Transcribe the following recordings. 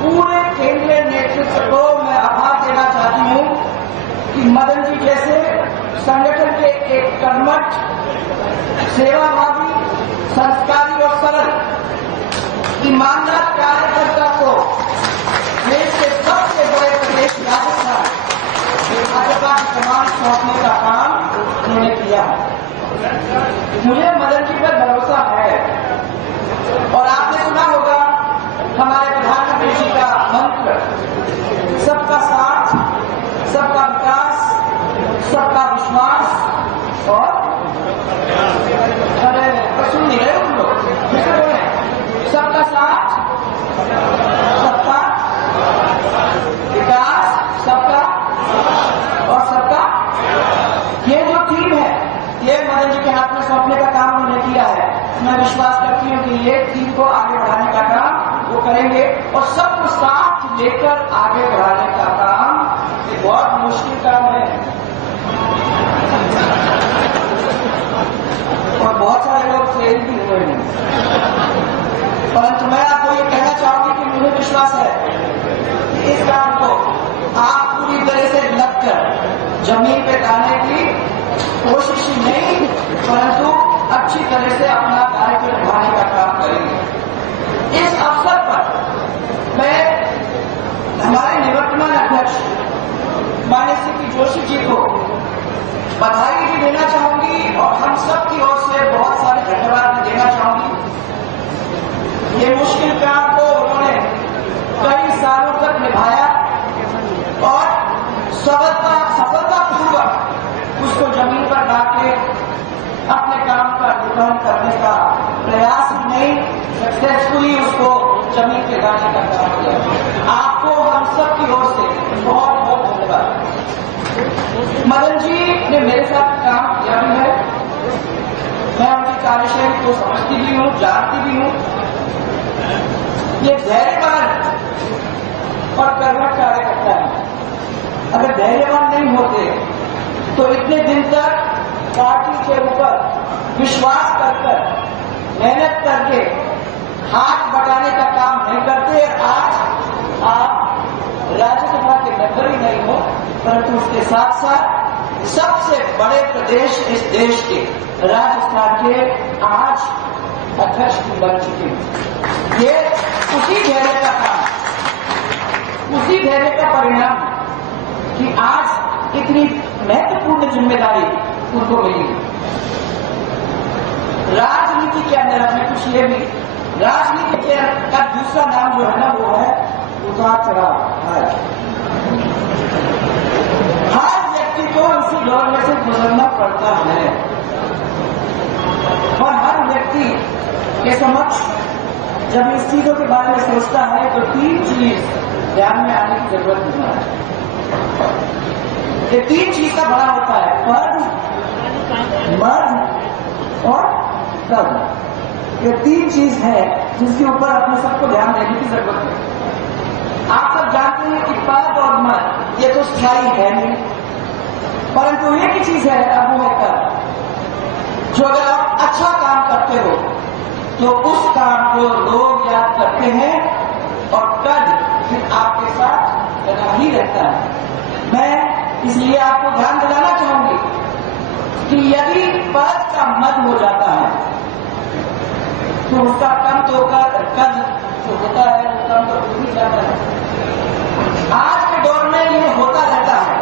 पूरे केंद्रीय नेतृत्व को मैं आभार देना चाहती हूं कि मदन जी जैसे संगठन के एक कर्मठ, सेवाभावी, संस्कारी और सरल ईमानदार कार्यकर्ता को देश के सबसे बड़े प्रदेश राजस्थान भाजपा की कमान सौंपने का काम उन्होंने किया। मुझे मदन जी पर भरोसा है और आपने सुना होगा हमारे प्रधानमंत्री जी का मंत्र, सबका साथ, सबका विकास, सबका विश्वास और सुन नहीं रहे उन लोग, सबका साथ, सबका विकास, सबका और सबका, ये जो थीम है ये मदन जी के हाथ में सौंपने का काम उन्होंने किया है। मैं विश्वास करती हूँ कि ये थीम को आगे बढ़ाने का काम वो करेंगे और सबको साथ लेकर आगे बढ़ाने का काम, ये बहुत मुश्किल काम है और बहुत सारे लोग फेल भी हुए हैं। परंतु मैं आपको ये कहना चाहूंगी कि मुझे विश्वास है कि इस काम को आप पूरी तरह से लगकर जमीन पे लाने की कोशिश ही नहीं परंतु अच्छी तरह से अपना कार्य निभाने का काम करेंगे। इस अवसर पर मैं हमारे निवर्तमान अध्यक्ष माननीय श्री जोशी जी को बधाई भी देना चाहूंगी और हम सब की ओर से बहुत सारे धन्यवाद भी देना चाहूंगी। ये मुश्किल काम को उन्होंने कई सालों तक निभाया और सफलतापूर्वक उसको जमीन पर लाके अपने काम का निर्वहन करने का प्रयास ही नहीं, सक्सेसफुली उसको जमीन पे लाने का काम किया। आपको हम सब की ओर से बहुत बहुत धन्यवाद। मदन जी ने मेरे साथ काम किया भी है, मैं उनकी कार्यशैली को समझती भी हूँ, जानती भी हूँ। ये धैर्यवान और कर्मठ कार्यकर्ता है। अगर धैर्यवान नहीं होते तो इतने दिन तक पार्टी के ऊपर विश्वास कर मेहनत करके हाथ बढ़ाने का काम नहीं करते। आज आप राज्यसभा के मेंबर ही नहीं हो परंतु उसके साथ साथ सबसे बड़े प्रदेश इस देश के राजस्थान के आज अध्यक्ष बन चुके हैं। ये उसी धैर्य का काम, उसी धैर्य का परिणाम कि आज इतनी महत्वपूर्ण जिम्मेदारी उनको मिली। राजनीति के अंदर अपने कुछ ये भी, राजनीति के का दूसरा नाम जो है ना वो है उतार चढ़ाव। हर व्यक्ति को इसी दौर में से गुजरना पड़ता है और हर व्यक्ति के समक्ष जब इस चीजों के बारे में सोचता है तो तीन चीज ध्यान में आने की जरूरत होता है। ये तीन चीज का बड़ा होता है, पद, मर्द और कर्म। ये तीन चीज है जिसके ऊपर अपने सबको ध्यान देने की जरूरत है। आप सब जानते हैं कि पद और मर्द ये तो स्थायी है नहीं परंतु एक ही चीज है, अब वो है कर्म। जो अगर आप अच्छा काम करते हो तो उस काम को लोग याद करते हैं और कद फिर आपके साथ बना ही रहता है। मैं इसलिए आपको ध्यान दिलाना चाहूंगी कि यदि पद का मद हो जाता है तो उसका कम तो कद जो होता है वो कम तो हो ही जाता है। आज के दौर में ये होता रहता है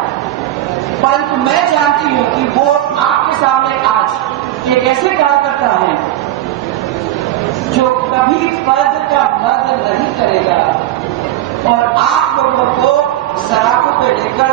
परंतु मैं जानती हूं कि वो आपके सामने आज एक ऐसे कार्यकर्ता है जो कभी पद का मद नहीं करेगा और आप लोगों को सराहों पे लेकर